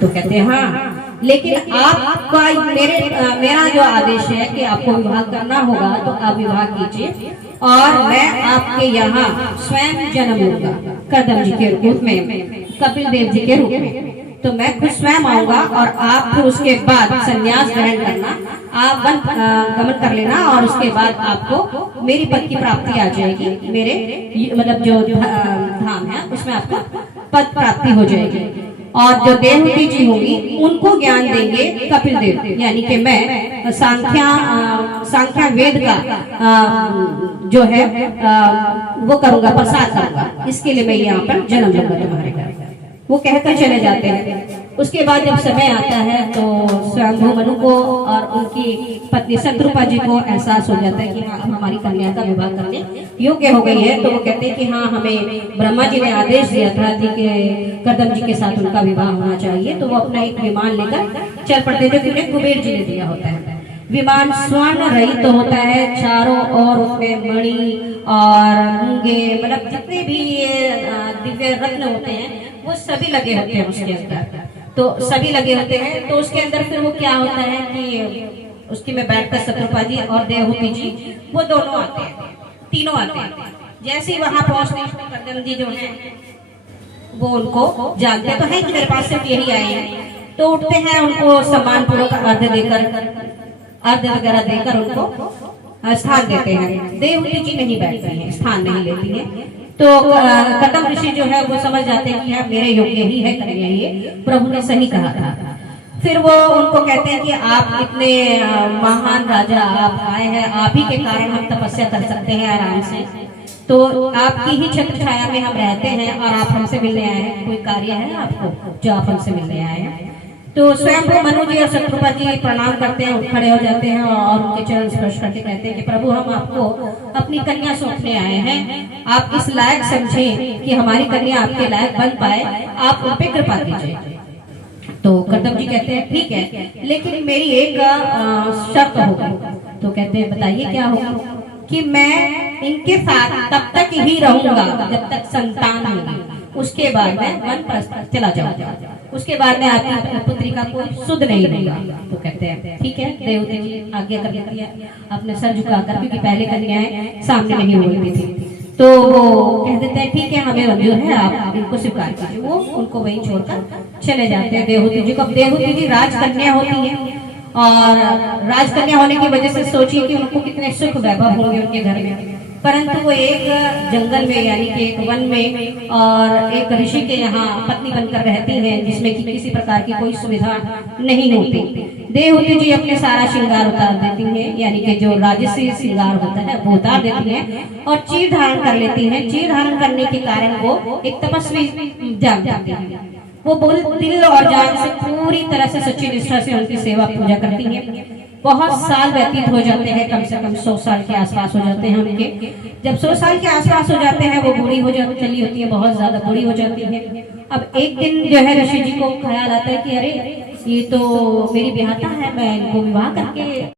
तो कहते हैं हाँ, लेकिन आपका मेरा जो आदेश है कि आपको विवाह करना होगा तो आप विवाह कीजिए और मैं आपके यहाँ स्वयं जन्म लूंगा कदम जी के रूप में, कपिल देव जी के रूप में। तो मैं खुद स्वयं आऊंगा और आप फिर उसके बाद संन्यास ग्रहण करना, आप वन गमन कर लेना और उसके बाद आपको मेरी पद की प्राप्ति आ जाएगी, मेरे मतलब जो धाम है उसमें आपको पद प्राप्ति हो जाएगी। और जो देवहूति जी होंगी उनको ज्ञान देंगे कपिल देव, यानी कि मैं सांख्या वेद का जो है वो करूंगा, प्रसाद करूंगा, इसके लिए मैं यहाँ पर जन्म लूंगा तुम्हारे घर। वो कहकर चले जाते हैं। उसके बाद जब समय आता है तो स्वयंभू मनु को और उनकी पत्नी शत्रुपा जी को एहसास हो जाता है कि हाँ हमारी कन्या का विवाह करने योग्य हो गई है। तो वो कहते हैं कि हाँ हमें ब्रह्मा जी ने आदेश दिया था कि कदम जी के साथ उनका विवाह होना चाहिए। तो वो अपना एक विमान लेकर चल पड़ते थे, जिन्हें कुबेर जी ने दिया होता है। विमान स्वर्ण रहित तो होता है, चारों ओर उसमें मणि और मूंगे मतलब जितने भी दिव्य रत्न होते हैं वो सभी लगे होते हैं उसके अंदर। तो सभी लगे होते हैं तो उसके अंदर फिर वो क्या होता है कि उसकी में बैठकर शत्रुपा जी और देवहूति जी वो दोनों आते हैं, तीनों आते हैं। जैसे ही वहां पहुंचते हैं कदम जी जो है वो उनको जानते तो है कि मेरे पास सिर्फ यही आए हैं। तो उठते हैं, उनको सम्मान पूर्वक अर्घ्य वगैरह देकर उनको स्थान देते हैं। देवहूति जी नहीं बैठती हैं, स्थान नहीं लेती है। तो कदम ऋषि जो है वो समझ जाते हैं कि हाँ मेरे योग्य ही है कन्या, ये प्रभु ने सही कहा था। फिर वो उनको कहते हैं कि आप इतने महान राजा आप आए हैं, आप ही के कारण हम तपस्या कर सकते हैं आराम से। तो आपकी ही छत्र छाया में हम रहते हैं और आप हमसे मिलने आए हैं, कोई कार्य है आपको जो आप हमसे मिलने आए हैं? तो स्वयं को मनु जी और शत्रुपा जी प्रणाम करते हैं, खड़े हो जाते हैं और उनके चरण स्पर्श करके कहते हैं कि प्रभु हम आपको अपनी कन्या सौंपने आए हैं, आप इस लायक समझें कि हमारी कन्या आपके लायक बन पाए, आप उन पे कृपा कीजिए। तो कदम जी कहते हैं ठीक है, लेकिन मेरी एक शर्त होगी। तो कहते हैं बताइए क्या होगी? कि मैं इनके साथ तब तक ही रहूंगा जब तक संतान होगी, उसके बाद मैं वन प्रस्थ चला जाऊंगा, उसके बाद में आपकी पुत्री का कोई सुध नहीं रहेगा। तो कहते हैं ठीक है, देवहूति जी आज्ञा कर देती है अपने सर झुकाकर, क्योंकि पहले कन्याएं सामने नहीं बोलती थी। तो वो कह देते हैं ठीक है हमें मंजूर है, आप इनको स्वीकार कीजिए। वो उनको वहीं छोड़कर चले जाते हैं देवहूति जी को। अब देवहूति जी राजकन्या होती है और राजकन्या होने की वजह से सोचिए कि उनको कितने सुख वैभव होंगे उनके घर में। परंतु वो एक जंगल में यानी कि एक वन में और एक ऋषि के यहाँ पत्नी बनकर रहती हैं, जिसमें कि किसी प्रकार की कोई सुविधा नहीं होती। देवहूति जी अपने सारा श्रृंगार उतार देती हैं, यानी कि जो राजसी श्रृंगार होता है वो उतार देती हैं और चीर धारण कर लेती हैं। चीर धारण करने के कारण वो एक तपस्वी जान जाती है। वो दिल और जान से पूरी तरह से सच्ची निष्ठा से उनकी सेवा पूजा करती है। बहुत साल व्यतीत हो जाते हैं, कम से कम 100 साल के आसपास हो जाते हैं उनके। जब 100 साल के आसपास हो जाते हैं वो बूढ़ी हो जाती चली होती है, बहुत ज्यादा बूढ़ी हो जाती है। अब एक दिन जो है ऋषि जी को ख्याल आता है कि अरे ये तो मेरी ब्याहता है, मैं इनको विवाह करके